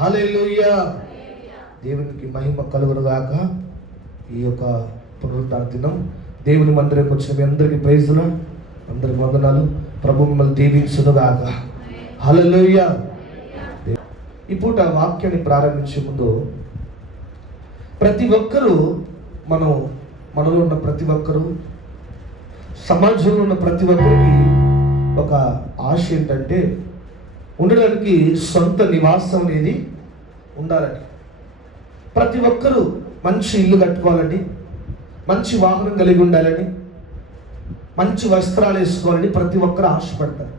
హల్లెలూయా. దేవునికి మహిమ కలుగునుగాక. ఈ యొక్క పునరుద్ధాన దినం దేవుని మందిరానికి వచ్చిన మీ అందరికీ ప్రైజులు, అందరికి వందనాలు. ప్రభు మిమ్మల్ని దీవించునుగాక. హల్లెలూయా. ఈ పూట వాక్యాన్ని ప్రారంభించే ముందు ప్రతి ఒక్కరూ మనలో ఉన్న ప్రతి ఒక్కరూ, సమాజంలో ఉన్న ప్రతి ఒక్కరికి ఒక ఆశ ఏంటంటే ఉండడానికి సొంత నివాసం అనేది ఉండాలని. ప్రతి ఒక్కరూ మంచి ఇల్లు కట్టుకోవాలని, మంచి వాహనం కలిగి ఉండాలని, మంచి వస్త్రాలు వేసుకోవాలని ప్రతి ఒక్కరు ఆశపడతారు.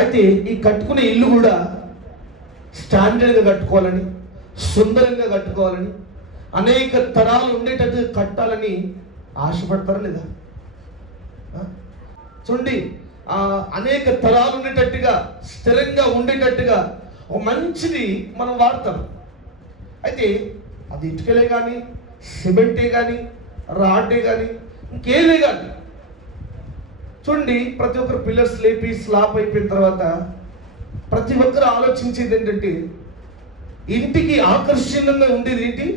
అయితే ఈ కట్టుకునే ఇల్లు కూడా స్టాండర్డ్గా కట్టుకోవాలని, సుందరంగా కట్టుకోవాలని, అనేక తరాలు ఉండేటట్టు కట్టాలని ఆశపడతారా లేదా? చూడండి, అనేక తరాలు ఉండేటట్టుగా, స్థిరంగా ఉండేటట్టుగా ఒక మంచిది మనం వాడతాం. అయితే అది ఇటుకలే కానీ, సిమెంటే కానీ, రాడ్డే కానీ, ఇంకేలే కానీ చూడండి, ప్రతి ఒక్కరు పిల్లర్స్ లేపి స్లాబ్ అయిపోయిన తర్వాత ప్రతి ఒక్కరు ఆలోచించేది ఏంటంటే ఇంటికి ఆకర్షణీయంగా ఉండేది ఏంటి?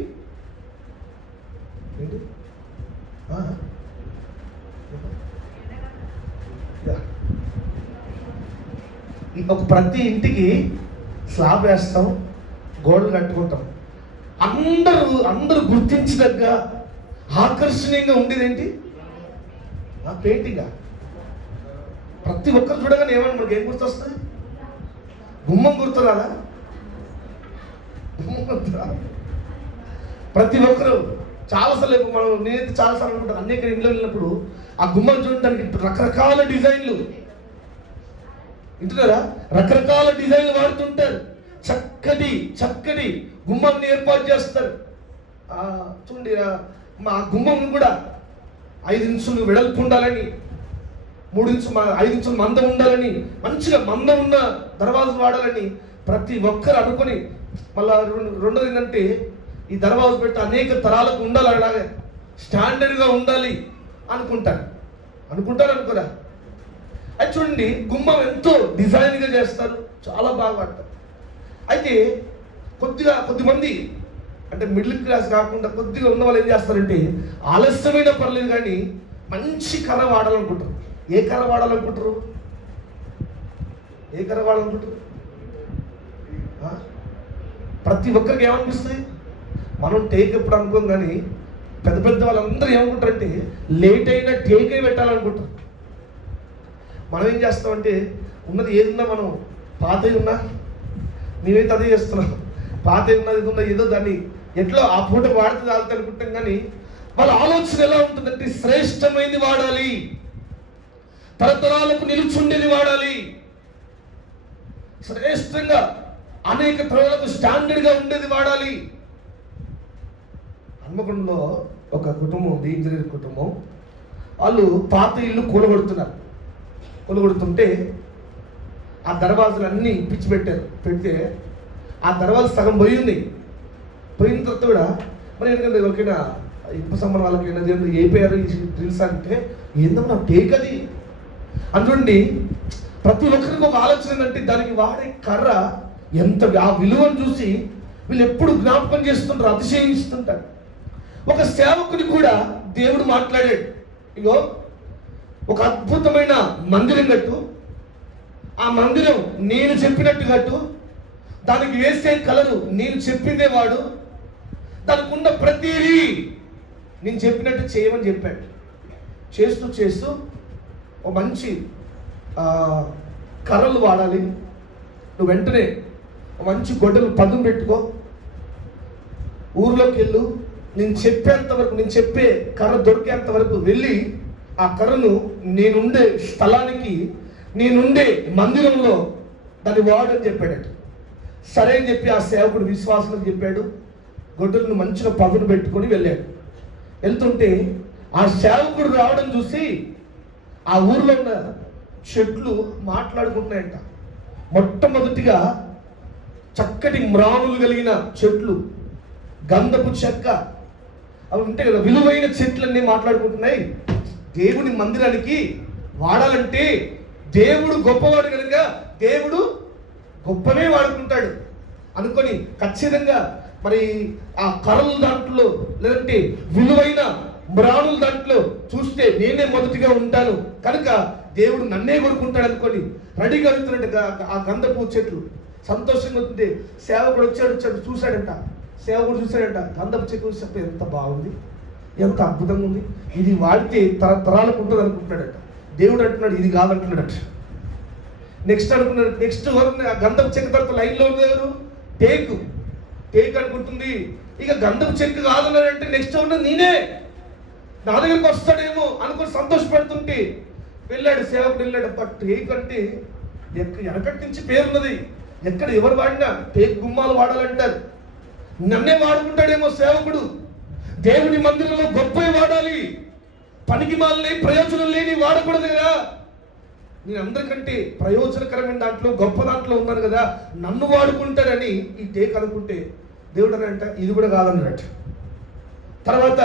ఒక ప్రతి ఇంటికి స్లాబ్ వేస్తాం, గోడలు కట్టుకుంటాం. అందరూ గుర్తించదగ్గ ఆకర్షణీయంగా ఉండేది ఏంటి? పెయింటింగ్. ప్రతి ఒక్కరు చూడగానే ఏమన్నా మనకి ఏం గుర్తొస్తుంది? గుమ్మం గుర్తురాలా? గుమ్మం గుర్తురా? ప్రతి ఒక్కరు చాలాసార్లు, నేనైతే చాలాసార్లు అనుకుంటాను, అనేక ఇంట్లో వెళ్ళినప్పుడు ఆ గుమ్మం చూడడానికి రకరకాల డిజైన్లు, వింటున్నారా? రకరకాల డిజైన్లు వాడుతుంటారు. చక్కటి గుమ్మాన్ని ఏర్పాటు చేస్తారు. చూడండి, మా గుమ్మం కూడా 5 ఇంచులు వెడల్పు ఉండాలని, 5 ఇంచులు మందం ఉండాలని, మంచిగా మందం ఉన్న దర్వాజు వాడాలని ప్రతి ఒక్కరు అనుకొని, మళ్ళా రెండోది ఏంటంటే ఈ దర్వాజు పెట్టి అనేక తరాలకు ఉండాలి, అలాగే స్టాండర్డ్గా ఉండాలి అనుకుంటారా? అది చూడండి, గుమ్మం ఎంతో డిజైన్గా చేస్తారు, చాలా బాగా వాడతారు. అయితే కొద్దిమంది అంటే మిడిల్ క్లాస్ కాకుండా కొద్దిగా ఉన్న వాళ్ళు ఏం చేస్తారంటే ఆలస్యమైన పర్లేదు కానీ మంచి కర్ర వాడాలనుకుంటారు. ఏ కర్ర వాడాలనుకుంటారు? ప్రతి ఒక్కరికి ఏమనిపిస్తుంది? మనం టేక్ ఎప్పుడు అనుకోం, కానీ పెద్ద వాళ్ళందరూ ఏమనుకుంటారంటే లేట్ అయినా టేకే పెట్టాలనుకుంటారు. మనం ఏం చేస్తామంటే ఉన్నది ఏదున్నా మనం పాతవి ఉన్నా, మేమైతే అదే చేస్తున్నాం. పాతవి ఉన్నది ఇది ఉన్నా ఏదో దాన్ని ఎట్లా ఆ పూట వాడితే తాగుతా అనుకుంటాం. కానీ వాళ్ళ ఆలోచన ఎలా ఉంటుందంటే శ్రేష్టమైనది వాడాలి, తరతరాలకు నిలుచుండేది వాడాలి, శ్రేష్టంగా అనేక తరాలకు స్టాండర్డ్గా ఉండేది వాడాలి. హన్మకొండలో ఒక కుటుంబం, ఇంజనీర్ కుటుంబం, వాళ్ళు పాత ఇల్లు కూలగొడుతుంటే ఆ దర్వాజులు అన్నీ పిచ్చి పెడితే ఆ దర్వాజు సగం పోయిన తర్వాత కూడా మరి ఎందుకంటే ఎవరికైనా ఇప్ప సంబంధం వాళ్ళకైనా ఏపీఆర్ డ్రిల్స్ అంటే ఏందన్నా టేక్ అది అనుకోండి. ప్రతి ఒక్కరికి ఒక ఆలోచన ఏంటంటే దానికి వాడే కర్ర ఎంత, ఆ విలువను చూసి వీళ్ళు ఎప్పుడు జ్ఞాపకం చేస్తుంటారు, అతిశయిస్తుంటారు. ఒక సేవకుని కూడా దేవుడు మాట్లాడాడు, ఇగో ఒక అద్భుతమైన మందిరం కట్టు, ఆ మందిరం నేను చెప్పినట్టు కట్టు, దానికి వేసే కలరు నేను చెప్పిందే వాడు, దానికి ఉన్న ప్రతిదీ నేను చెప్పినట్టు చేయమని చెప్పాడు. చేస్తూ ఒక మంచి కర్రలు వాడాలి, నువ్వు వెంటనే మంచి గొడ్డలు పదును పెట్టుకో, ఊర్లోకి వెళ్ళు, నేను చెప్పే కర్ర దొరికేంత వరకు వెళ్ళి ఆ కర్రను నేనుండే స్థలానికి, నేనుండే మందిరంలో దాన్ని వాడని చెప్పాడట. సరే అని చెప్పి ఆ సేవకుడు విశ్వాసం చెప్పాడు. గొడ్డలను మంచిగా పదును పెట్టుకొని వెళ్ళాడు. వెళ్తుంటే ఆ సేవకుడు రావడం చూసి ఆ ఊర్లో ఉన్న చెట్లు మాట్లాడుకుంటున్నాయంట. మొట్టమొదటిగా చక్కటి మ్రానులు కలిగిన చెట్లు, గంధపు చెక్క, అవి ఉంటాయి కదా, విలువైన చెట్లన్నీ మాట్లాడుకుంటున్నాయి. దేవుని మందిరానికి వాడాలంటే దేవుడు గొప్పవాడు కనుక దేవుడు గొప్పనే వాడుకుంటాడు. అనుకొని ఖచ్చితంగా మరి ఆ కర్రల దాంట్లో లేదంటే విలువైన మ్రాణుల దాంట్లో చూస్తే నేనే మొదటిగా ఉంటాను కనుక దేవుడు నన్నే కొనుక్కుంటాడు అనుకొని రెడీగా వెళ్తున్నట్టు ఆ గంధపు చెట్లు సంతోషంగా ఉంటుంది. సేవకుడు వచ్చాడు చూశాడంట, సేవకుడు చూశాడంట, గంధపు చెట్లు చెప్పి ఎంత బాగుంది, ఎంత అద్భుతంగా ఉంది, ఇది వాడితే తరాలకు ఉంటుంది అనుకుంటున్నాడట. దేవుడు అంటున్నాడు ఇది కాదంటున్నాడట. నెక్స్ట్ అనుకున్నాడు, నెక్స్ట్ ఆ గంధపు చెక్క తర్వాత లైన్లో ఉంది ఎవరు? టేక్ అనుకుంటుంది. ఇక గంధపు చెక్క కాదన్నాడంటే నెక్స్ట్ ఉన్నది నేనే, నా దగ్గరికి వస్తాడేమో అనుకుని సంతోషపడుతుంటే వెళ్ళాడు, సేవకుడు వెళ్ళాడు. బట్ టేక్ అంటే వెనకటి నుంచి పేరున్నది, ఎక్కడ ఎవరు వాడినా టేక్ గుమ్మాలు వాడాలంటారు. నన్నే వాడుకుంటాడేమో సేవకుడు. దేవుని మందిరంలో గొప్పవి వాడాలి, పనికి మాలని ప్రయోజనం లేని వాడకూడదు కదా. నేను అందరికంటే ప్రయోజనకరమైన దాంట్లో గొప్ప దాంట్లో ఉన్నాను కదా, నన్ను వాడుకుంటాడని ఈ టేక్ అనుకుంటే దేవుడు అని అంట ఇది కూడా కాదన్నట్టు. తర్వాత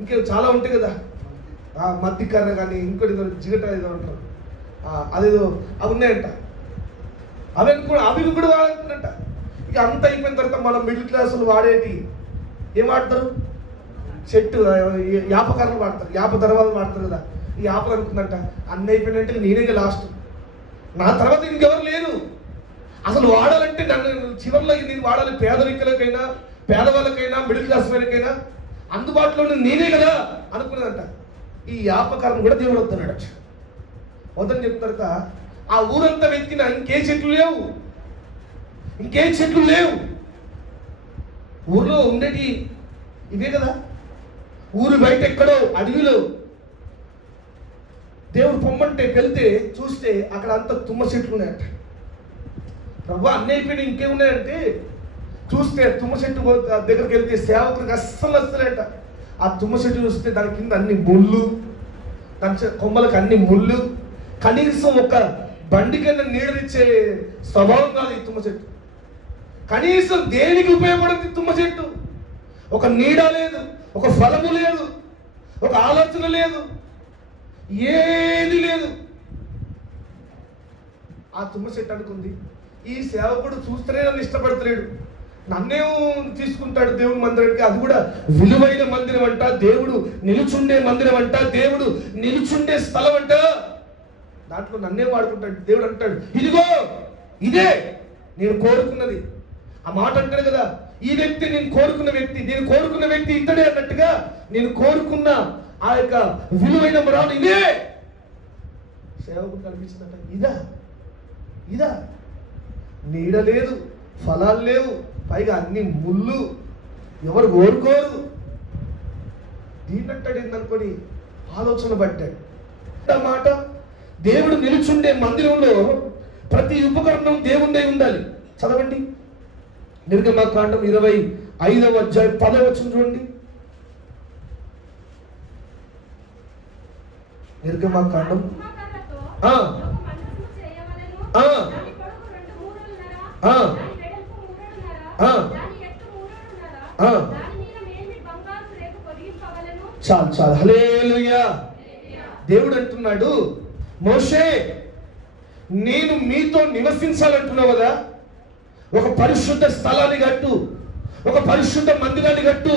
ఇంకే చాలా ఉంటాయి కదా, మద్దికర్ర కానీ ఇంకోటి జిగట ఏదో అంటారు, అదేదో అవి ఉన్నాయంట, అవి కూడా వాడుతుందంట. ఇక అంత అయిపోయిన తర్వాత మనం మిడిల్ క్లాసులు వాడేటి ఏం వాడతారు? చెట్టు యాపకర్రలు వాడతారు, యాప దర్వాజలు వాడతారు కదా. ఈ యాపలు అనుకుందంట అన్నీ అయిపోయినట్టు నేనే లాస్ట్, నా తర్వాత ఇంకెవరు లేరు అసలు వాడాలంటే. నన్ను చివరిలో నేను వాడాలి, పేదరికులకైనా పేదవాళ్ళకైనా మిడిల్ క్లాస్ వాళ్ళకైనా అందుబాటులో నేనే కదా అనుకున్నదంట. ఈ యాపకర్రను కూడా దేవుడు వద్దన్నాడట. వద్దని చెప్తారట. ఆ ఊరంతా వెతికిన ఇంకే చెట్లు లేవు, ఊర్లో ఉండేటి ఇవే కదా. ఊరు బయట ఎక్కడో అడవిలో దేవుడు పొమ్మంటే వెళ్తే చూస్తే అక్కడ అంతా తుమ్మ చెట్లు ఉన్నాయట. ప్రభు అన్నీ అయిపోయినాయి ఇంకేమున్నాయంటే చూస్తే తుమ్మ చెట్టు దగ్గరికి వెళ్తే సేవకుడికి అస్సలేట. ఆ తుమ్మ చెట్టు చూస్తే దాని కింద అన్ని ముళ్ళు, దాని కొమ్మలకు అన్ని ముళ్ళు, కనీసం ఒక బండికైనా నీడనిచ్చే స్వభావం కాదు ఈ తుమ్మ చెట్టు. కనీసం దేనికి ఉపయోగపడుతుంది తుమ్మ చెట్టు? ఒక నీడ లేదు, ఒక ఫలము లేదు, ఒక ఆలోచన లేదు, ఏది లేదు. ఆ తుమ్మ చెట్టు అనుకుంది ఈ సేవకుడు చూస్తేనే నన్ను ఇష్టపడతలేడు, నన్నేం తీసుకుంటాడు దేవుని మందిరానికి, అది కూడా విలువైన మందిరం అంట, దేవుడు నిలుచుండే మందిరం అంట, దేవుడు నిలుచుండే స్థలం అంట, దాంట్లో నన్నే వాడుకుంటాడు. దేవుడు అంటాడు ఇదిగో ఇదే నేను కోరుకున్నది. ఆ మాట అంటాడు కదా, ఈ వ్యక్తి నేను కోరుకున్న వ్యక్తి ఇతడే అన్నట్టుగా నేను కోరుకున్న ఆ యొక్క విలువైన మరాలు ఇదే. సేవకుడు కనిపించిందట, ఇదా నీడ లేదు, ఫలాలు లేవు, పైగా అన్ని ముళ్ళు, ఎవరు కోరుకోరు. దీన్నంటాడు ఏందనుకొని ఆలోచన పట్టాడు. మాట దేవుడు నిలుచుండే మందిరంలో ప్రతి ఉపకరణం దేవుండే ఉండాలి. చదవండి నిర్గమకాండం 25వ అధ్యాయం 10వ వచనం చూడండి. నిర్గమకాండం చాలు హల్లెలూయా. దేవుడు అంటున్నాడు మోషే నేను మీతో నివసించాలంటున్నావు కదా, ఒక పరిశుద్ధ స్థలాన్ని కట్టు, ఒక పరిశుద్ధ మందిరాన్ని కట్టు.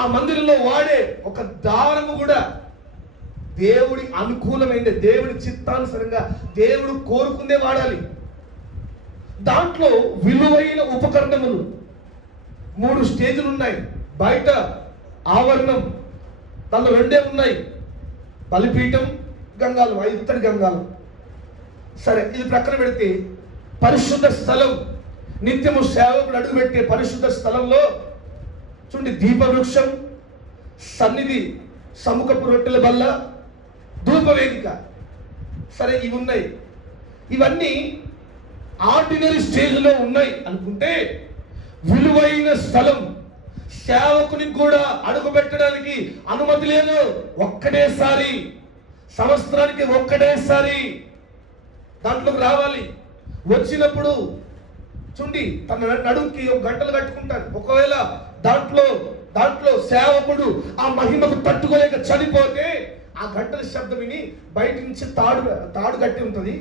ఆ మందిరంలో వాడే ఒక దారము కూడా దేవుడి అనుకూలమైన, దేవుడి చిత్తానుసారంగా దేవుడు కోరుకుందే వాడాలి. దాంట్లో విలువైన ఉపకరణములు 3 స్టేజులు ఉన్నాయి. బయట ఆవరణం దానిలో 2 ఉన్నాయి, బలిపీఠం, గంగాలం, ఇత్తడి గంగాలం. సరే ఇది ప్రక్కన పెడితే పరిశుద్ధ స్థలం, నిత్యము సేవకుడు అడుగుపెట్టే పరిశుద్ధ స్థలంలో చూడండి, దీపవృక్షం, సన్నిధి, సముఖపు రొట్టెల బల్ల, ధూపవేదిక. సరే ఇవి ఉన్నాయి. ఇవన్నీ ఆర్డినరీ స్టేజ్లో ఉన్నాయి అనుకుంటే విలువైన స్థలం, సేవకునికి కూడా అడుగు పెట్టడానికి అనుమతి లేదు. ఒక్కటేసారి సంవత్సరానికి ఒక్కటేసారి దాంట్లోకి రావాలి. వచ్చినప్పుడు చూడండి తన నడుంకి 1 గంటలు కట్టుకుంటారు. ఒకవేళ దాంట్లో సేవకుడు ఆ మహిమకు తట్టుకోలేక చనిపోతే ఆ గంటల శబ్దం విని బయట నుంచి తాడు కట్టి ఉంటుంది,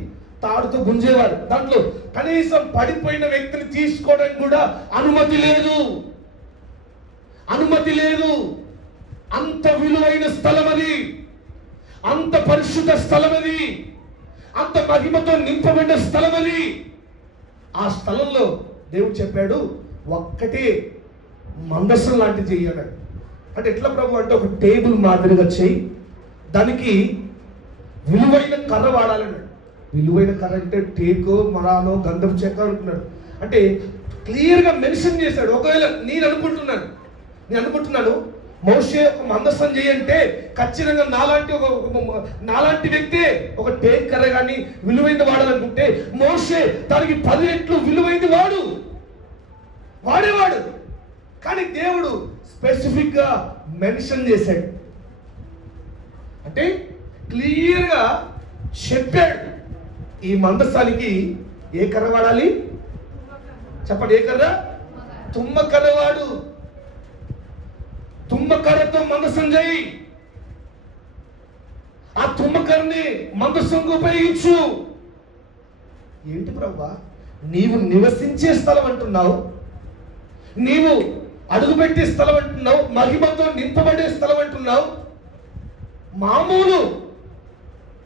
తాడుతో గుంజేవారు. దాంట్లో కనీసం పడిపోయిన వ్యక్తిని తీసుకోవడానికి కూడా అనుమతి లేదు. అంత విలువైన స్థలం అది, అంత పరిశుద్ధ స్థలం అది, అంత మహిమతో నింపబడిన స్థలం అది. ఆ స్థలంలో దేవుడు చెప్పాడు, ఒక్కటే మందసం లాంటిది చెయ్యాడు. అంటే ఎట్లా ప్రభు అంటే, ఒక టేబుల్ మాదిరిగా చేయి, దానికి విలువైన కర్ర వాడాలన్నాడు. విలువైన కర్ర అంటే టేకో, మరానో, గంధపు చెక్క అంటున్నాడు. అంటే క్లియర్గా మెన్షన్ చేశాడు. ఒకవేళ నేను అనుకుంటున్నాను మోషే ఒక మందసం చేయంటే ఖచ్చితంగా నాలాంటి వ్యక్తే ఒక టేక్ కర్ర కానీ విలువైనది వాడాలనుకుంటే, మోషే దానికి 10 రెట్లు విలువైనది వాడేవాడు. కానీ దేవుడు స్పెసిఫిక్ గా మెన్షన్ చేశాడు. అంటే క్లియర్గా చెప్పాడు, ఈ మందసానికి ఏ కర్ర వాడాలి చెప్పండి. ఏ కర్ర? తుమ్మ కర్ర వాడు. తుమ్మ కర్రతో మందసం చేయి. ఆ తుమ్మ కర్రని మందసంగా ఉపయోగించు. ఏంటి ప్రభువా, నీవు నివసించే స్థలం అంటున్నావు, నీవు అడుగుపెట్టే స్థలం అంటున్నావు, మహిమతో నింపబడే స్థలం అంటున్నావు, మామూలు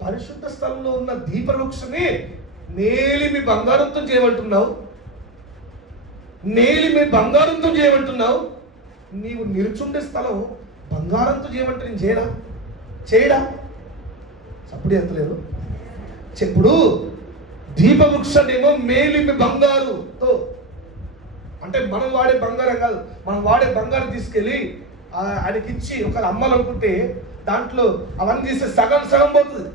పరిశుద్ధ స్థలంలో ఉన్న దీపవృక్షమే నేలిమి బంగారంతో చేయమంటున్నావు, నీవు నిలుచుండే స్థలం బంగారంతో చేయమంటే నేను చేయడా? చప్పుడు ఎత్తలేదు. చెప్పుడు దీపవృక్షమేమో మేలిమి బంగారుతో, అంటే మనం వాడే బంగారం కాదు, మనం వాడే బంగారం తీసుకెళ్ళి ఆయనకిచ్చి ఒకవేళ అమ్మాలనుకుంటే దాంట్లో అవన్నీ తీస్తే సగం పోతుంది.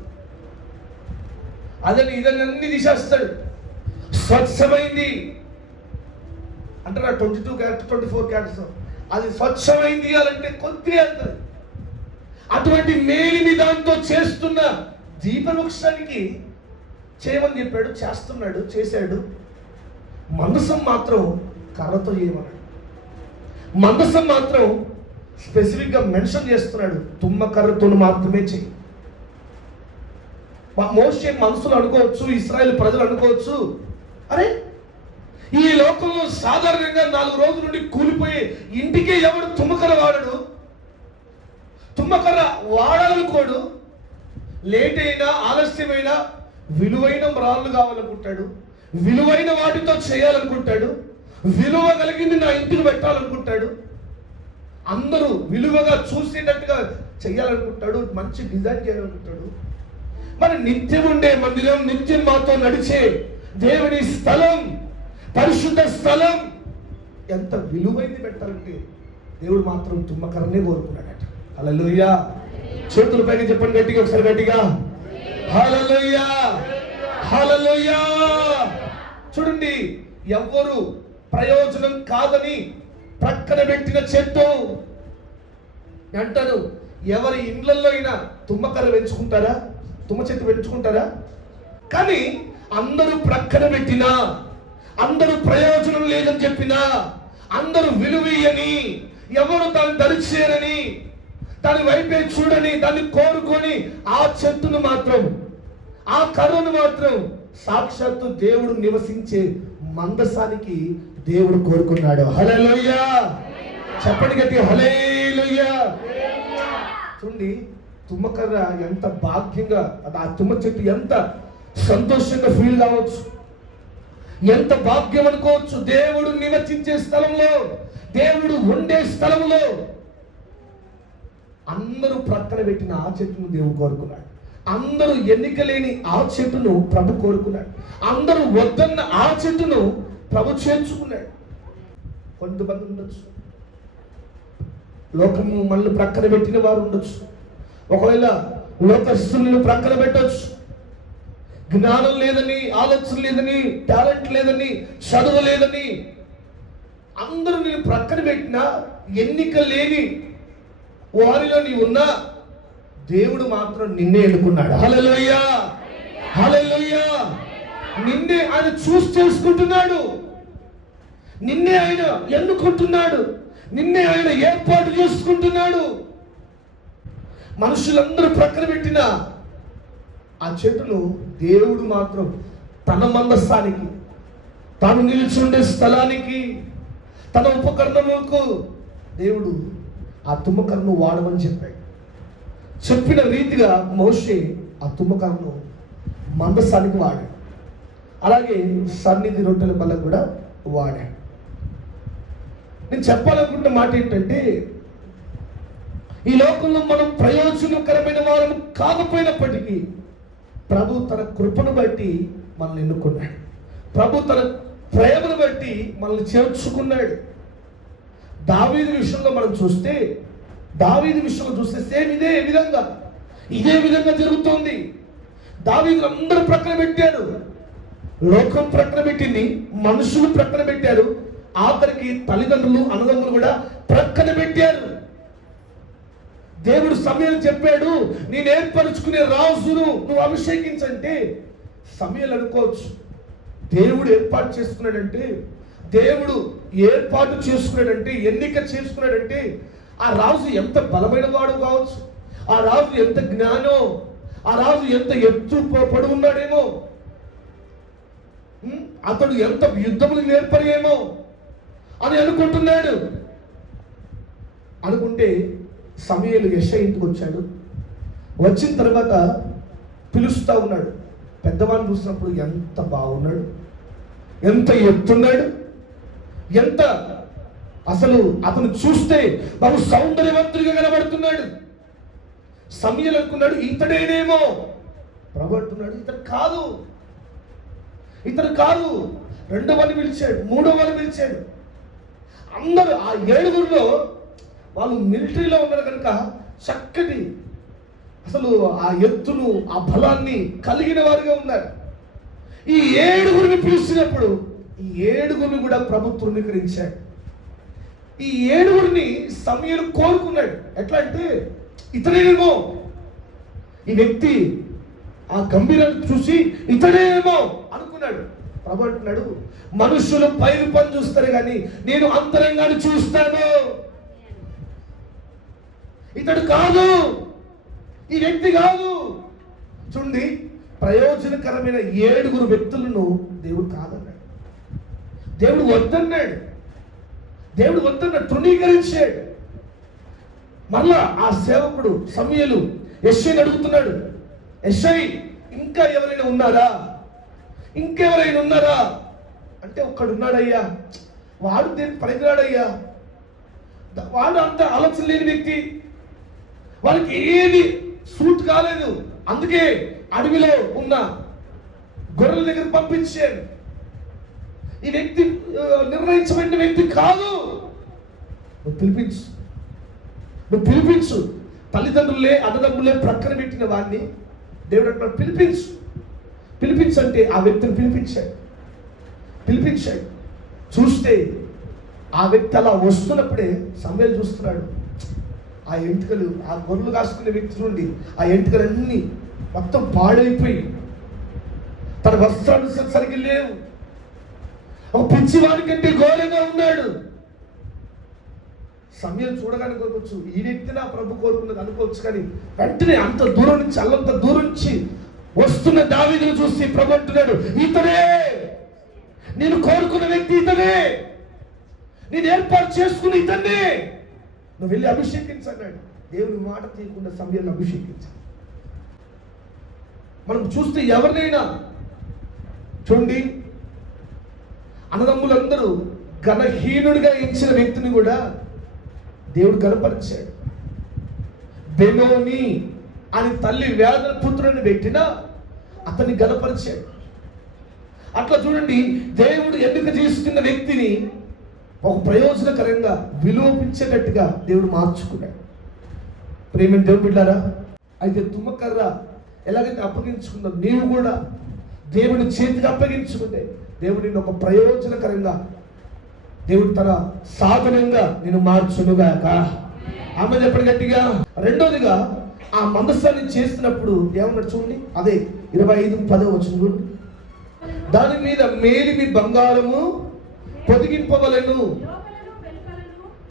అదని ఇదన్నీ తీసేస్తాడు. స్వచ్ఛమైంది అంటారా, 22 క్యారెట్స్ 24 క్యారెట్స్, అది స్వచ్ఛమైంది అంటే కొద్దిగా వెళ్తుంది. అటువంటి మేలిమి దాంతో చేస్తున్న దీపవృక్షానికి చేయమని చెప్పాడు, చేశాడు. మందసం మాత్రం కర్రతో చేయమన్నాడు. మందసం మాత్రం స్పెసిఫిక్గా మెన్షన్ చేస్తున్నాడు, తుమ్మ కర్రతో మాత్రమే చేయి. మోషే మనసులు అనుకోవచ్చు, ఇశ్రాయేల్ ప్రజలు అనుకోవచ్చు, అరే ఈ లోకంలో సాధారణంగా 4 రోజుల నుండి కూలిపోయి ఇంటికే ఎవడు తుమ్మకర్ర వాడడు, తుమ్మకర్ర వాడాలనుకోడు, లేట్ అయినా ఆలస్యమైనా విలువైన రాళ్ళు కావాలనుకుంటాడు, విలువైన వాటితో చేయాలనుకుంటాడు, విలువ కలిగింది నా ఇంటికి పెట్టాలనుకుంటాడు, అందరూ విలువగా చూసేటట్టుగా చేయాలనుకుంటాడు, మంచి డిజైన్ చేయాలనుకుంటాడు. మరి నిత్యం ఉండే మందిరం, నిత్యం మాతో నడిచే దేవుని స్థలం, పరిశుద్ధ స్థలం ఎంత విలువైంది పెట్టాలంటే దేవుడు మాత్రం తుమ్మకర్రనే కోరుకున్నాడట. హల్లెలూయా. చేతుల పైన చెప్పండి గట్టిగా, ఒకసారి గట్టిగా హల్లెలూయా, హల్లెలూయా. చూడండి, ఎవ్వరు ప్రయోజనం కాదని ప్రక్కన పెట్టిన చెట్టు అంటారు. ఎవరి ఇండ్లలో అయినా తుమ్మకర్ర పెంచుకుంటారా, తుమ్మ చెట్టు పెంచుకుంటారా? కానీ అందరూ ప్రక్కన పెట్టినా, అందరూ ప్రయోజనం లేదని చెప్పినా, అందరూ విలువీయని, ఎవరు దాన్ని దరిచేరని, దాని వైపే చూడని, దాన్ని కోరుకొని ఆ చెట్టును మాత్రం, ఆ కర్రను మాత్రం సాక్షాత్తు దేవుడు నివసించే మందసానికి దేవుడు కోరుకున్నాడు. హల్లెలూయా. చెప్పండి గట్టి హల్లెలూయా. చూడండి, తుమ్మకర్ర ఎంత భాగ్యంగా, ఆ తుమ్మ చెట్టు ఎంత సంతోషంగా ఫీల్ కావచ్చు, ఎంత భాగ్యం అనుకోవచ్చు. దేవుడు నివసించే స్థలంలో, దేవుడు ఉండే స్థలంలో అందరూ ప్రక్కన పెట్టిన ఆ చెట్టును దేవుడు కోరుకున్నాడు. అందరూ ఎన్నిక లేని ఆ చెట్టును ప్రభు కోరుకున్నాడు. అందరూ వద్దన్న ఆ చెట్టును ప్రభు చేర్చుకున్నాడు. కొంతమంది ఉండొచ్చు, లోకము మళ్ళీ ప్రక్కన పెట్టిన వారు ఉండొచ్చు, ఒకవేళ లోకస్తులను ప్రక్కన పెట్టొచ్చు. జ్ఞానం లేదని, ఆలోచన లేదని, టాలెంట్ లేదని, చదువు లేదని అందరూ నేను ప్రక్కన పెట్టినా, ఎన్నిక లేని వారిలో నీవు ఉన్నా, దేవుడు మాత్రం నిన్నే ఎన్నుకున్నాడు. హల్లెలూయా, హల్లెలూయా. నిన్నే ఆయన చూసి చేసుకుంటున్నాడు, నిన్నే ఆయన ఎన్నుకుంటున్నాడు, నిన్నే ఆయన ఏర్పాటు చేసుకుంటున్నాడు. మనుషులందరూ ప్రక్కన పెట్టిన ఆ చెట్టును దేవుడు మాత్రం తన మందస్థానికి, తాను నిలిచుండే స్థలానికి, తన ఉపకరణములకు దేవుడు ఆ తుమ్మకరను వాడమని చెప్పాడు. చెప్పిన రీతిగా మోషే ఆ తుమ్మకరను మందస్థానికి వాడాడు. అలాగే సన్నిధి రొట్టెల బల్ల కూడా వాడాడు. నేను చెప్పాలనుకుంటున్న మాట ఏంటంటే, ఈ లోకంలో మనం ప్రయోజనకరమైన వారు కాకపోయినప్పటికీ ప్రభు తన కృపను బట్టి మనల్ని ఎన్నుకున్నాడు. ప్రభు తన ప్రేమను బట్టి మనల్ని చేర్చుకున్నాడు. దావీదు విషయంలో మనం చూస్తే, సేమ్ ఇదే విధంగా జరుగుతోంది. దావీదు అందరూ ప్రక్కన పెట్టారు, లోకం ప్రక్కన పెట్టింది, మనుషులు ప్రక్కన పెట్టారు, ఆఖరికి తల్లిదండ్రులు అన్నదమ్ములు కూడా ప్రక్కన పెట్టారు. దేవుడు సమయలు చెప్పాడు, నేను ఏర్పరచుకునే రాజును నువ్వు అభిషేకించంటే సమయలు అనుకోవచ్చు. దేవుడు ఏర్పాటు చేసుకున్నాడంటే, ఎన్నిక చేసుకున్నాడంటే ఆ రాజు ఎంత బలమైన వాడు కావచ్చు, ఆ రాజు ఎంత జ్ఞానో, ఆ రాజు ఎంత ఎత్తు పడి ఉన్నాడేమో, అతడు ఎంత యుద్ధములు నేర్పరేమో అని అనుకుంటున్నాడు. అనుకుంటే సమయలు యెషయా ఇంటికి వచ్చాడు. వచ్చిన తర్వాత పిలుస్తూ ఉన్నాడు. పెద్దవాడిని చూసినప్పుడు ఎంత బాగున్నాడు, ఎంత ఎత్తున్నాడు, ఎంత అసలు అతను చూస్తే బహు సౌందర్యవంతుడిగా కనబడుతున్నాడు. సమయలు అనుకున్నాడు ఇతడేనేమో. ప్రభు అంటున్నాడు ఇతడు కాదు. రెండవని పిలిచాడు, మూడవని పిలిచాడు. అందరూ ఆ 7గురిలో వాళ్ళు మిలిటరీలో ఉన్నారు కనుక చక్కటి అసలు ఆ ఎత్తును, ఆ బలాన్ని కలిగిన వారుగా ఉన్నారు. ఈ 7గురిని పిలిచినప్పుడు ఈ 7గురిని కూడా ప్రభు తృణీకరించాడు. ఈ 7గురిని సమయలు కోరుకున్నాడు. ఎట్లా అంటే ఇతడేనేమో, ఈ వ్యక్తి ఆ గంభీరాన్ని చూసి ఇతడేమో అనుకున్నాడు. ప్రభు అంటున్నాడు, మనుషులు పైరు పని చూస్తారు కానీ నేను అంతరంగాన్ని చూస్తాను. ఇతడు కాదు, ఈ వ్యక్తి కాదు. చూడండి, ప్రయోజనకరమైన 7గురు వ్యక్తులను దేవుడు కాదన్నాడు, దేవుడు వద్దన్నాడు, తృణీకరించాడు. మళ్ళా ఆ సేవకుడు సమయలు యెషయాని అడుగుతున్నాడు, యెషయా ఇంకా ఎవరైనా ఉన్నారా, ఇంకెవరైనా ఉన్నారా అంటే ఒక్కడున్నాడయ్యా, వాడు దేనికి పనికిరాడయ్యా, వాడు అంత ఆలోచన లేని వ్యక్తి, వాడికి ఏది సూట్ కాలేదు, అందుకే అడవిలో ఉన్న గొర్రెల దగ్గర పంపించాను. ఈ వ్యక్తి నిర్ణయించబడిన వ్యక్తి కాదు, నువ్వు పిలిపించు. తల్లిదండ్రులే అన్నదమ్ములే ప్రక్కన పెట్టిన వాడిని దేవుడు అంటున్నాడు పిలిపించంటే ఆ వ్యక్తిని పిలిపించాడు. చూస్తే ఆ వ్యక్తి అలా వస్తున్నప్పుడే సమయాలు చూస్తున్నాడు. ఆ ఎంటుకలు, ఆ గొర్రెలు కాసుకునే వ్యక్తి నుండి ఆ ఎంటుకలన్నీ మొత్తం పాడైపోయి, తన వస్త్రాలు సరిగ్గా లేవు, ఒక పిచ్చివాడి కంటే ఘోరంగా ఉన్నాడు. సమయం చూడగానే కోరుకోవచ్చు, ఈ వ్యక్తి నా ప్రభు కోరుకున్నది అనుకోవచ్చు. కానీ వెంటనే అంత దూరం నుంచి, అల్లంత దూరం నుంచి వస్తున్న దావీదును చూసి ప్రభు అంటున్నాడు, ఇతనే నేను కోరుకున్న వ్యక్తి, ఇతనే నేను ఏర్పాటు చేసుకున్న ఇతన్నే నువ్వు వెళ్ళి అభిషేకించన్నాడు. దేవుని మాట తీయకుండా సమయాన్ని అభిషేకించాలి. మనం చూస్తే ఎవరినైనా చూడండి, అన్నదమ్ములందరూ ఘనహీనుడిగా ఇచ్చిన వ్యక్తిని కూడా దేవుడు గణపరిచాడు. బెనోని అని తల్లి వేదన పుత్రుని పెట్టినా అతన్ని గణపరిచాడు. అట్లా చూడండి, దేవుడు ఎన్నిక చేసుకున్న వ్యక్తిని ఒక ప్రయోజనకరంగా విలోపించేటట్టుగా దేవుడు మార్చుకున్నాడు. ప్రేమ దేవుడు బిడ్డారా, అయితే తుమ్మకర్ర ఎలాగైతే అప్పగించుకుందో నీవు కూడా దేవుని చేతికి అప్పగించుకుంటే దేవుడిని ఒక ప్రయోజనకరంగా దేవుడు తన సాధనంగా నేను మార్చునుగాక. ఆమె చెప్పండి గట్టిగా. రెండోదిగా ఆ మందసాన్ని చేస్తున్నప్పుడు ఏమన్నాడు చూడండి, అదే 25:10 చూడండి, దాని మీద మేలిమి బంగారము పొదిగింపవలెను.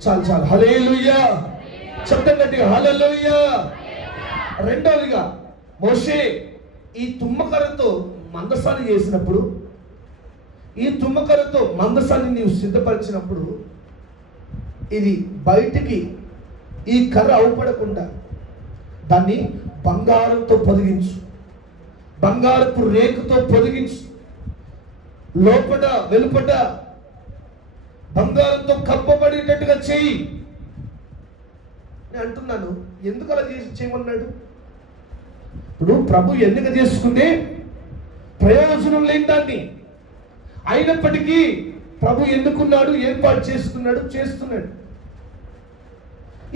చాలు హల్లెలూయా, శబ్దం గట్టిగా హల్లెలూయా. రెండోదిగా మోషే ఈ తుమ్మకర్రతో మందసాన్ని చేసినప్పుడు, ఈ తుమ్మకర్రతో మందసాన్ని నీవు సిద్ధపరిచినప్పుడు, ఇది బయటికి ఈ కర్ర అవుపడకుండా దాన్ని బంగారంతో పొదిగించు, బంగారపు రేకుతో పొదిగించు, లోపట వెలుపట బంగారంతో కప్పబడేటట్టుగా చేయి. నేను అంటున్నాను, ఎందుకు అలా చేయమన్నాడు? ఇప్పుడు ప్రభు ఎన్నిక చేసుకుంటే ప్రయోజనం లేని దాన్ని అయినప్పటికీ ప్రభు ఎన్నుకున్నాడు, ఏర్పాటు చేసుకున్నాడు, చేస్తున్నాడు.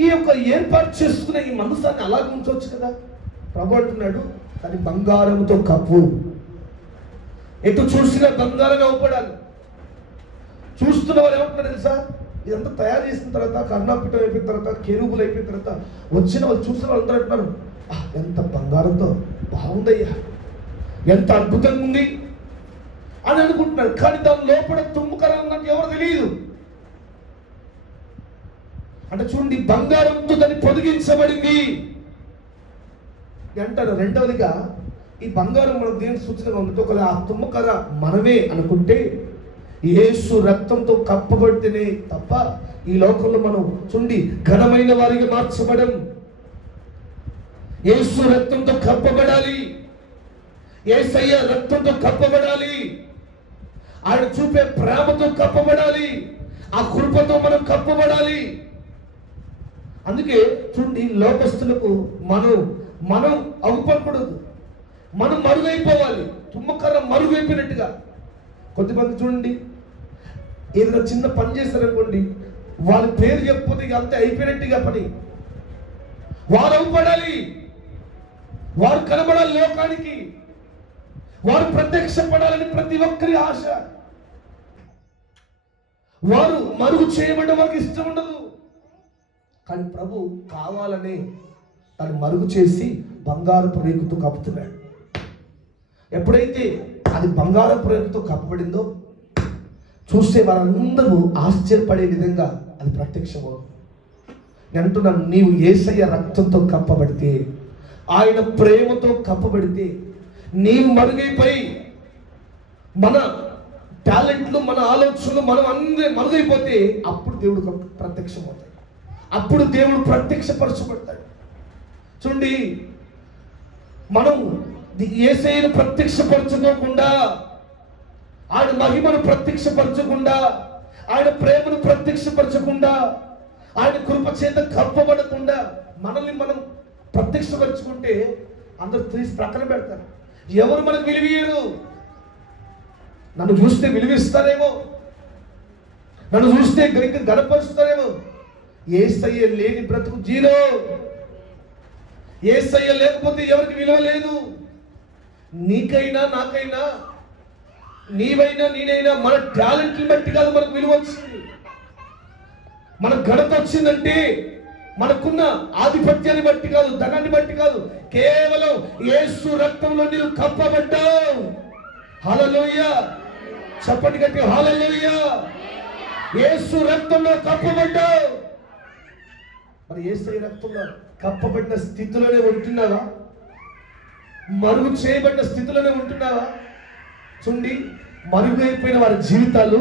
ఈ యొక్క ఏర్పాటు చేసుకునే ఈ మనసాన్ని అలాగే ఉంచవచ్చు కదా. ప్రభు అంటున్నాడు, అది బంగారంతో కప్పు, ఎటు చూసినా బంగారం అవపడాలి. చూస్తున్న వారు ఏమంటున్నారు తెలుసా? ఇదంతా తయారు చేసిన తర్వాత, కర్ణాపీఠం అయిపోయిన తర్వాత, కెరూబులు అయిపోయిన తర్వాత వచ్చిన వాళ్ళు చూసిన వాళ్ళు అందరూ అంటున్నారు, ఎంత బంగారంతో బాగుందయ్యా, ఎంత అద్భుతంగా ఉంది అని అనుకుంటున్నారు. కానీ దాని లోపల తుమ్మకరం ఉన్నట్టు ఎవరు తెలియదు. అంటే చూడండి, బంగారంతో దాన్ని పొదిగించబడింది అంటారు. రెండవదిగా, ఈ బంగారం మనం దేనికి సూచనగా ఉంటే, ఒకవేళ ఆ తుమ్మకర మనమే అనుకుంటే, యేసు రక్తంతో కప్పబడితేనే తప్ప ఈ లోకంలో మనం చూడండి ఘనమైన వారికి మార్చబడం. యేసు రక్తంతో కప్పబడాలి, యేసయ్య రక్తంతో కప్పబడాలి, ఆయన చూపే ప్రేమతో కప్పబడాలి, ఆ కృపతో మనం కప్పబడాలి. అందుకే చూడండి, లోకస్తులకు మనం అవుపడకూడదు, మనం మరుగైపోవాలి. తుమ్మకర్ర మరుగైపోయినట్టుగా. కొద్దిమంది చూడండి, ఏదైనా చిన్న పని చేస్తారనుకోండి, వాళ్ళ పేరు చెప్పకపోతే ఇక అంతే, అయిపోయినట్టుగా పని. వారు అవుపడాలి, వారు కనబడాలి లోకానికి, వారు ప్రత్యక్షపడాలని ప్రతి ఒక్కరి ఆశ. వారు మరుగు చేయబడడం వారికి ఇష్టం ఉండదు. కానీ ప్రభు కావాలని దాన్ని మరుగు చేసి బంగారపు రేకుతో కప్పుతున్నాడు. ఎప్పుడైతే అది బంగారపు రేకుతో కప్పబడిందో చూస్తే వారందరూ ఆశ్చర్యపడే విధంగా అది ప్రత్యక్షమవుతుంది. నేను అంటున్నాను, నీవు యేసయ్య రక్తంతో కప్పబడితే, ఆయన ప్రేమతో కప్పబడితే, నీవు మరుగైపోయి మన టాలెంట్లు, మన ఆలోచనలు, మనం అందరూ మరుగైపోతే అప్పుడు దేవుడు ప్రత్యక్షమవుతాడు, అప్పుడు దేవుడు ప్రత్యక్షపరచబడతాడు. చూడండి, మనం యేసయ్యను ప్రత్యక్షపరచుకోకుండా, ఆయన మహిమను ప్రత్యక్షపరచకుండా, ఆయన ప్రేమను ప్రత్యక్షపరచకుండా, ఆయన కృప చేత కప్పబడకుండా మనల్ని మనం ప్రత్యక్షపరచుకుంటే అందరూ తీసి ప్రక్కన పెడతారు. ఎవరు మనకు విలువీయరు. నన్ను చూస్తే విలువిస్తారేమో, నన్ను చూస్తే గనపరుస్తారేమో. యేసయ్య లేని బ్రతుకు జీరో. యేసయ్య లేకపోతే ఎవరికి విలువ లేదు. నీకైనా నాకైనా, నీవైనా నేనైనా మన టాలెంట్ని బట్టి కాదు మనకు విలువ వచ్చింది. మన ఘనత వచ్చిందంటే మనకున్న ఆధిపత్యాన్ని బట్టి కాదు, ధనాన్ని బట్టి కాదు, కేవలం యేసు రక్తంలో నీవు కప్పబడ్డావు. హల్లెలూయా, చెప్పండి గట్టి హల్లెలూయా. యేసు రక్తంలో కప్పబడ్డావు. మరి యేసయ్య రక్తంలో కప్పబడిన స్థితిలోనే ఉంటున్నావా? మరుగు చేయబడిన స్థితిలోనే ఉంటున్నావా? చూడండి, మరుగైపోయిన వారి జీవితాలు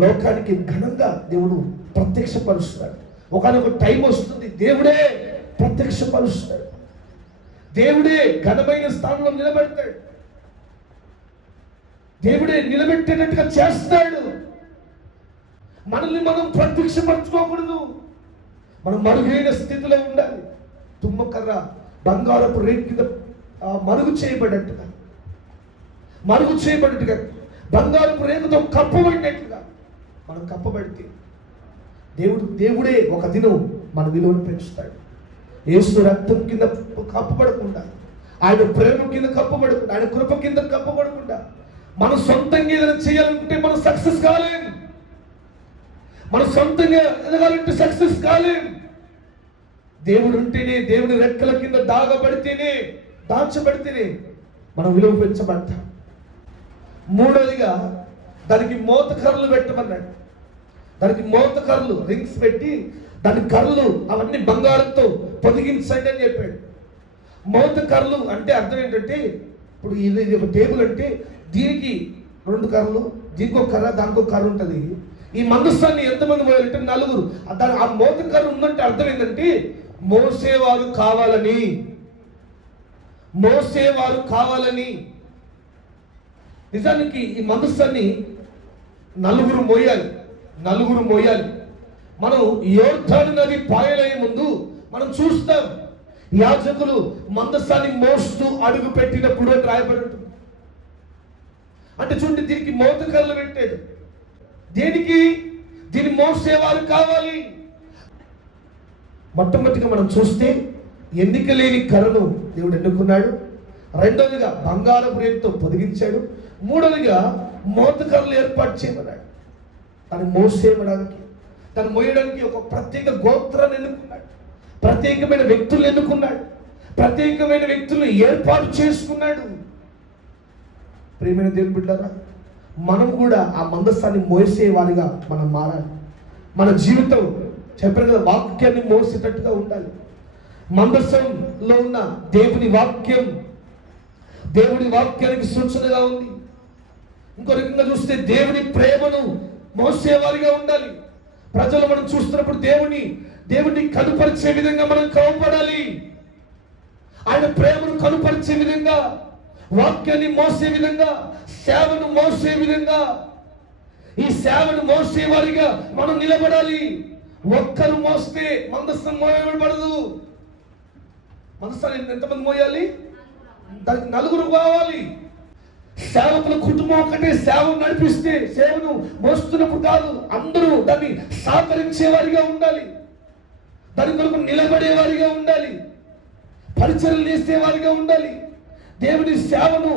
లోకానికి ఘనంగా దేవుడు ప్రత్యక్షపరుస్తాడు. ఒకనొక టైం వస్తుంది, దేవుడే ప్రత్యక్షపరుస్తాడు, దేవుడే ఘనమైన స్థానంలో నిలబెడతాడు, దేవుడే నిలబెట్టేటట్టుగా చేస్తాడు. మనల్ని మనం ప్రత్యక్షపరచుకోకూడదు, మనం మరుగైన స్థితిలో ఉండాలి. తుమ్మకర్ర బంగారపు రేకు కింద మరుగు చేయబడినట్టుగా, బంగారపు రేకుతో కప్పబడినట్టుగా మనం కప్పబడితే దేవుడే ఒక దినం మన విలువను పెంచుతాడు. యేసు రక్తం కింద కప్పబడకుండా, ఆయన ప్రేమ కింద కప్పబడకుండా, ఆయన కృప కింద కప్పబడకుండా మనం సొంతంగా ఏదైనా చేయాలంటే మనం సక్సెస్ కాలేం. మనం సొంతంగా ఎదగాలంటే సక్సెస్ కాలేం. దేవుడు ఉంటేనే, దేవుడి రెక్కల కింద దాచబడితేనే మనం విలువ పెంచబడతాం. మూడోదిగా, దానికి మోతకర్రలు పెట్టమన్నాడు. దానికి మోతకర్రలు, రింగ్స్ పెట్టి దాని కర్రలు అవన్నీ బంగారంతో పొదిగించండి అని చెప్పాడు. మోతకర్రలు అంటే అర్థం ఏంటంటే, ఇప్పుడు ఇది ఒక టేబుల్ అంటే దీనికి 2 కర్రలు, దీనికి ఒక కర్ర, దానికి ఒక కర్ర ఉంటుంది. ఈ మందస్థాన్ని ఎంతమంది మోయాలంటే 4. దాని ఆ మోత కర్ర ఉందంటే అర్థం ఏంటంటే మోసేవారు కావాలని. నిజానికి ఈ మందస్థాన్ని 4 మోయాలి. మనం యోర్దాను నది పాయలయ్యే ముందు మనం చూస్తాం, యాజకులు మందస్థాన్ని మోస్తూ అడుగు పెట్టినప్పుడు అని రాయబడి ఉంటుంది. అంటే చూడండి, దీనికి మోతకర్రలు పెట్టాడు. దేనికి? దీన్ని మోసేవారు కావాలి. మొట్టమొదటిగా మనం చూస్తే ఎన్నిక లేని కర్రను దేవుడు ఎన్నుకున్నాడు. రెండవదిగా బంగారపు రేకుతో పొదిగించాడు. మూడవదిగా మోతకర్రలు ఏర్పాటు చేయమన్నాడు. దాన్ని మోయడానికి ఒక ప్రత్యేక గోత్రాన్ని ఎన్నుకున్నాడు, ప్రత్యేకమైన వ్యక్తులను ఎన్నుకున్నాడు, ప్రత్యేకమైన వ్యక్తులను ఏర్పాటు చేసుకున్నాడు. ప్రియమైన దేవుని బిడ్డలారా, మనం కూడా ఆ మందస్థాన్ని మోసేవారిగా మనం మారాలి. మన జీవితం చెప్పారు కదా, వాక్యాన్ని మోసేటట్టుగా ఉండాలి. మందస్థంలో ఉన్న దేవుని వాక్యానికి సూచనగా ఉంది. ఇంకో రకంగా చూస్తే దేవుని ప్రేమను మోసేవారిగా ఉండాలి. ప్రజలు మనం చూస్తున్నప్పుడు దేవుని కనుపరిచే విధంగా మనం కనపడాలి. ఆయన ప్రేమను కనుపరిచే విధంగా, వాక్యాన్ని మోసే విధంగా, సేవను మోసే విధంగా, ఈ సేవను మోసేవారిగా మనం నిలబడాలి. ఒక్కరు మోస్తే మందస్థం మోయబడదు. మందస్థాన్ని ఎంతమంది మోయాలి? దానికి 4 కావాలి. సేవకుల కుటుంబం ఒకటే సేవను నడిపిస్తే, సేవను మోస్తున్నప్పుడు కాదు, అందరూ దాన్ని సహకరించేవారిగా ఉండాలి, దాని కొరకు నిలబడేవారిగా ఉండాలి, పరిచర్యలు చేసేవారిగా ఉండాలి. దేవుని సేవను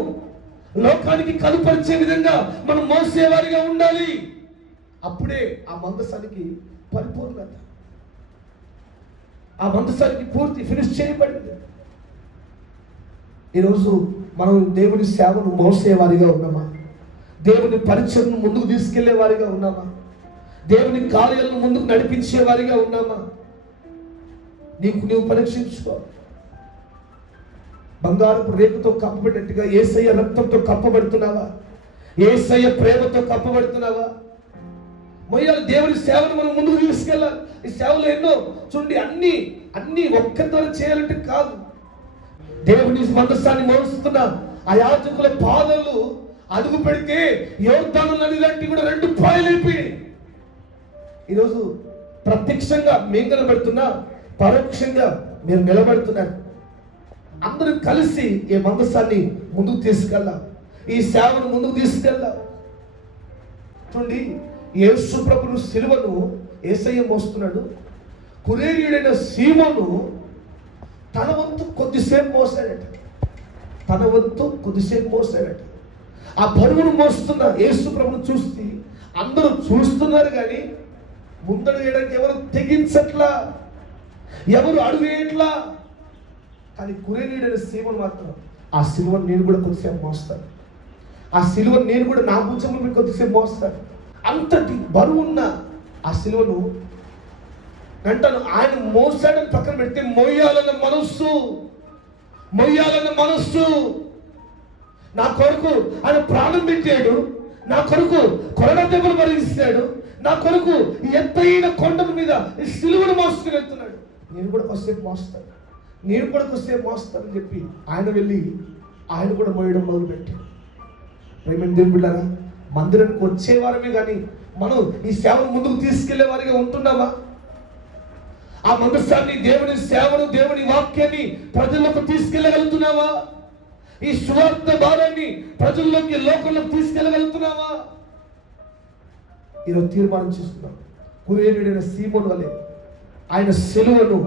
లోకానికి కనుపరిచే విధంగా మనం మోసేవారిగా ఉండాలి. అప్పుడే ఆ మందసానికి పరిపూర్ణత, ఆ మందసానికి పూర్తి ఫినిష్ చేయబడింది. ఈరోజు మనం దేవుని సేవను మోసేవారిగా ఉన్నామా? దేవుని పరిచయను ముందుకు తీసుకెళ్లే వారిగా ఉన్నామా? దేవుని కార్యాలను ముందుకు నడిపించే వారిగా ఉన్నామా? నీవు పరీక్షించుకో. బంగారపు రేకుతో కప్పబడినట్టుగా యేసయ్య రక్తంతో కప్పబడుతున్నావా? యేసయ్య ప్రేమతో కప్పబడుతున్నావా? మొయ్యాలి. దేవుని సేవను మనం ముందుకు తీసుకెళ్ళాలి. ఈ సేవలు ఎన్నో చూడండి, అన్ని ఒక్క ద్వారా చేయాలంటే కాదు. దేవుని మందస్థాన్ని మోస్తున్న ఆ యాజకుల పాదాలు అడుగు పెడితే యోర్దాను నది లాంటి కూడా 2 పాయలైపోయాయి. ఈరోజు ప్రత్యక్షంగా మేము కనబడుతున్నా, పరోక్షంగా మీరు నిలబడుతున్నారు. అందరూ కలిసి ఈ మందస్థాన్ని ముందుకు తీసుకెళ్దాం, ఈ సేవను ముందుకు తీసుకెళ్దాం. చూడండి, యేసు ప్రభువు సిలువను యేసయ్య మోస్తున్నాడు. కురేనీయుడైన సీమోను తన వంతు కొద్దిసేపు మోసాడట. ఆ బరువును మోస్తున్న యేసు ప్రభువును చూసి అందరూ చూస్తున్నారు, కానీ ముందడు వేయడానికి ఎవరు తెగించట్లా, ఎవరు అడుగు వేయట్లా. కానీ కురేనీయుడైన సీమోను మాత్రం ఆ సిలువను నేను కూడా కొద్దిసేపు మోస్తాను, ఆ సిలువను నేను కూడా నా భుజంలో మీకు కొద్దిసేపు మోస్తాను. అంతటి బరువున్న ఆ సిలువను అంటాను ఆయన మోసాడని పక్కన పెడితే మొయ్యాలన్న మనస్సు నా కొరకు ఆయన ప్రాణం పెట్టాడు, నా కొరకు కొరడా దెబ్బలు భరిస్తాడు, నా కొరకు ఎత్తైన కొండ మీద ఈ సిలువను మోసుకుని వెళ్తున్నాడు. నేను కూడా కొద్దిసేపు మోస్తానని చెప్పి ఆయన వెళ్ళి ఆయన కూడా మోయడం మొదలుపెట్టాడు. ప్రేమ దేవుని బిడ్డలారా, మందిరానికి వచ్చేవారమే కానీ మనం ఈ సేవను ముందుకు తీసుకెళ్లే వారిగా ఉంటున్నామా? ఆ మందస్థాన్ని, దేవుని సేవను, దేవుని వాక్యాన్ని ప్రజల్లోకి తీసుకెళ్ళగలుగుతున్నావా? ఈ సువార్త భారాన్ని ప్రజల్లోకి, లోకంలోకి తీసుకెళ్ళగలుగుతున్నావా? ఈరోజు తీర్మానం చేసుకున్నాం, కురేనీయుడైన సీమోను వలె ఆయన సిలువను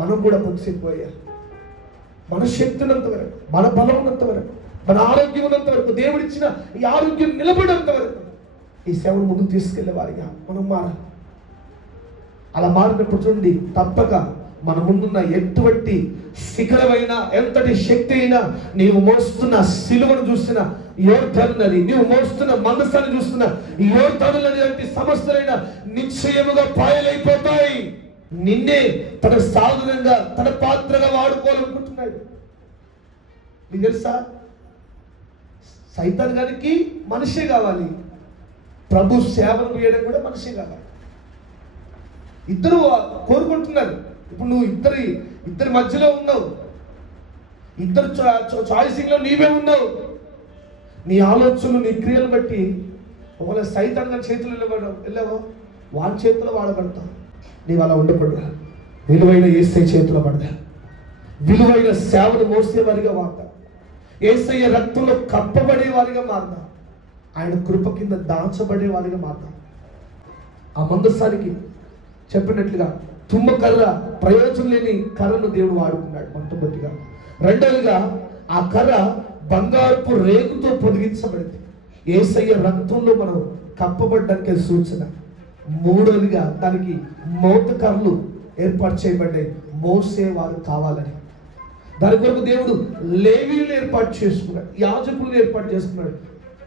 మనం కూడా కొద్దిసేపు పోయాలి. మన శక్తి ఉన్నంత వరకు, మన బలం ఉన్నంత వరకు, మన ఆరోగ్యం ఉన్నంత వరకు, దేవుడిచ్చిన ఈ ఆరోగ్యం నిలబడినంత వరకు ఈ సేవను ముందుకు తీసుకెళ్లే వారిగా మనం మారాలి. అలా మారినప్పుడు చూడండి, తప్పక మన ముందున్న ఎటువంటి శిఖరమైన, ఎంతటి శక్తి అయినా, నీవు మోస్తున్న సిలువను చూస్తున్న యోర్దాను నది, నీవు మోస్తున్న మందస్థాన్ని చూస్తున్న యోర్దాను నది లాంటి సమస్తలైన నిశ్చయముగా పాయలైపోతాయి. నిన్నే తన సాధనంగా, తన పాత్రగా వాడుకోవాలనుకుంటున్నాడు. మీకు తెలుసా, సైతాన్ గారికి మనిషే కావాలి, ప్రభు సేవను చేయడం కూడా మనిషే కావాలి. ఇద్దరు కోరుకుంటున్నారు. ఇప్పుడు నువ్వు ఇద్దరి మధ్యలో ఉన్నావు, ఇద్దరు చాయిసింగ్లో నీవే ఉన్నావు. నీ ఆలోచనలు, నీ క్రియలు బట్టి ఒకవేళ సైతాన్ గారి చేతులు వెళ్ళావో వాడి చేతిలో వాడబడతావు. నీవు అలా ఉండకూడదు. విలువైన యేసయ్య చేతిలో పడదా, విలువైన సేవను మోసేవారిగా మారదా, యేసయ్య రక్తంలో కప్పబడేవారిగా మారదా, ఆయన కృప కింద దాచబడేవారిగా మారదా. ఆ మందసానికి చెప్పినట్లుగా తుమ్మకర్ర ప్రయోజనం లేని కర్రను దేవుడు వాడుకున్నాడు మొట్టమొదటిగా. రెండవదిగా ఆ కర్ర బంగారపు రేకుతో పొదిగించబడింది. యేసయ్య రక్తంలో మనం కప్పబడ్డానికి సూచన. మూడవదిగా దానికి మోతకర్రలు ఏర్పాటు చేయబడ్డాయి, మోసేవారు కావాలని. దాని కొరకు దేవుడు లేవీయులు ఏర్పాటు చేసుకున్నాడు, యాజకులను ఏర్పాటు చేసుకున్నాడు.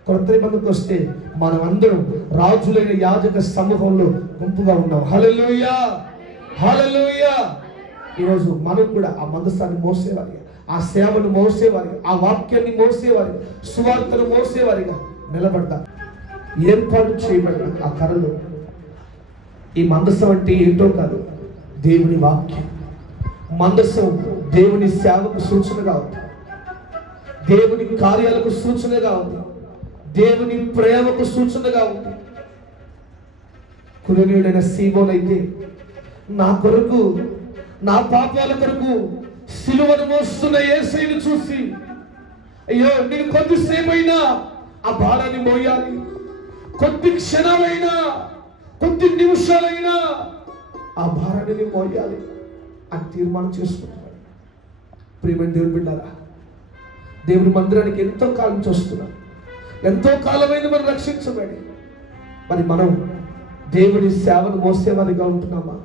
కొత్త నిబంధనకు వస్తే మనం అందరం రాజులైన యాజక సమూహంలో గుంపుగా ఉన్నాం. హల్లెలూయా, హల్లెలూయా. ఈరోజు మనం కూడా ఆ మందసాన్ని మోసేవారిగా, ఆ సేవను మోసేవారిగా, ఆ వాక్యాన్ని మోసేవారిగా, సువార్తను మోసేవారిగా నిలబడతాం. ఏర్పాటు చేయబడిన ఆ కర్రలు, ఈ మందసం అంటే ఏంటో కాదు, దేవుని వాక్యం. మందసం దేవుని సేవకు సూచనగా ఉంది, దేవుని కార్యాలకు సూచనగా ఉంది, దేవుని ప్రేమకు సూచనగా ఉంది. కులీనుడైన సీమోను అయితే నా కొరకు, నా పాపాల కొరకు సిలువను మోస్తున్న యేసయ్యను చూసి, అయ్యో నేను కొద్దిసేపైనా ఆ భారాన్ని మోయాలి, కొద్ది క్షణాలైనా, కొద్ది నిమిషాలైనా ఆ భారాన్ని మోయాలి అని తీర్మానం చేసుకుంటున్నాడు. ప్రియమైన దేవుని బిడ్డారా, దేవుని మందిరానికి ఎంతో కాలం చూస్తున్నాం, ఎంతో కాలమైన మనం రక్షించబడి, మరి మనం దేవుని సేవను మోసేవారిగా ఉంటున్నామా?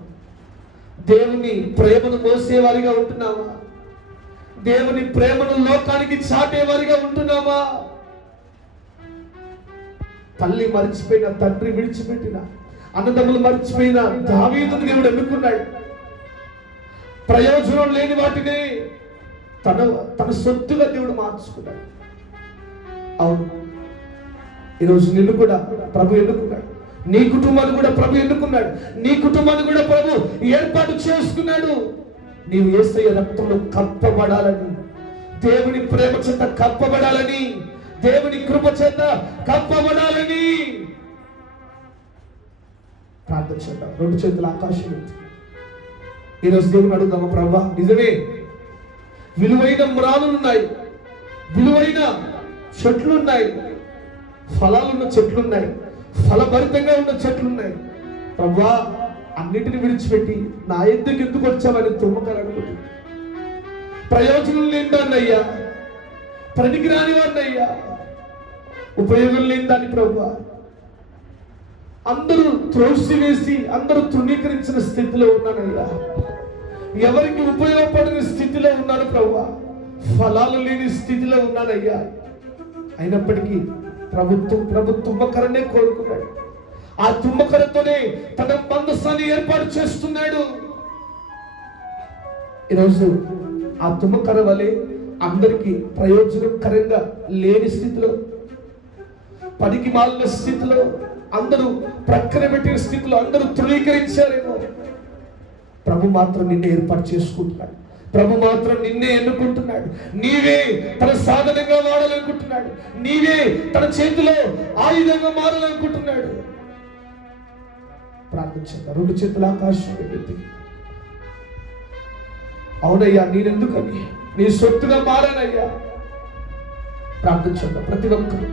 దేవుని ప్రేమను మోసేవారిగా ఉంటున్నామా? దేవుని ప్రేమను లోకానికి చాటేవారిగా ఉంటున్నామా? తల్లి మర్చిపోయిన, తండ్రి విడిచిపెట్టిన, అన్నదమ్ములు మర్చిపోయిన దావీదును దేవుడు ఎన్నుకున్నాడు. ప్రయోజనం లేని వాటిని తన సొత్తుగా దేవుడు మార్చుకున్నాడు. అవును, ఈరోజు నిన్ను కూడా ప్రభు ఎన్నుకున్నాడు, నీ కుటుంబాన్ని కూడా ప్రభు ఎన్నుకున్నాడు, నీ కుటుంబాన్ని కూడా ప్రభు ఏర్పాటు చేసుకున్నాడు. నీవు యేసయ్య రక్తంలో కప్పబడాలని, దేవుని ప్రేమ చేత కప్పబడాలని, దేవుని కృప చేత కప్పబడాలని ప్రార్థన చేద్దాం. రెండు చేతుల ఆకాశం ఈరోజు దేవుని అడుగుదామా? ప్రభా, నిజమే విలువైన మ్రాలున్నాయి, విలువైన చెట్లున్నాయి, ఫలాలున్న చెట్లున్నాయి, ఫలభరితంగా ఉన్న చెట్లున్నాయి. ప్రభా, అన్నిటిని విడిచిపెట్టి నా ఎందుకు వచ్చావని తుమ్మకరనుకుంటుంది. ప్రయోజనం లేనిదాన్నయ్యా, పనికిరాని వాడినయ్యా, ఉపయోగం లేని దాన్ని ప్రభా, అందరూ త్రోసివేసి, అందరూ తృణీకరించిన స్థితిలో ఉన్నానయ్యా, ఎవరికి ఉపయోగపడిన స్థితిలో ఉన్నాను ప్రభా, ఫలాలు లేని స్థితిలో ఉన్నానయ్యా. అయినప్పటికీ ప్రభు తుమ్మకరనే కోరుకున్నాడు. ఆ తుమ్మకరతోనే తన మందసాన్ని ఏర్పాటు చేస్తున్నాడు. ఈరోజు ఆ తుమ్మకర వలె అందరికీ ప్రయోజనకరంగా లేని స్థితిలో, పనికి మాలిన స్థితిలో, అందరూ ప్రక్కన పెట్టిన స్థితిలో, అందరూ తృణీకరించారేమో, ప్రభు మాత్రం నిన్ను ఏర్పాటు చేసుకుంటున్నాడు. ప్రభు మాత్రం నిన్నే ఎన్నుకుంటున్నాడు. నీవే తన సాధనంగా వాడాలనుకుంటున్నాడు, నీవే తన చేతిలో ఆయుధంగా మారాలనుకుంటున్నాడు. ప్రార్థించండి. రెండు చేతుల ఆకాశం ఎత్తి, అవునయ్యా, నేనెందుకని నీ సొత్తుగా మారానయ్యా. ప్రార్థించండి ప్రతి ఒక్కరు.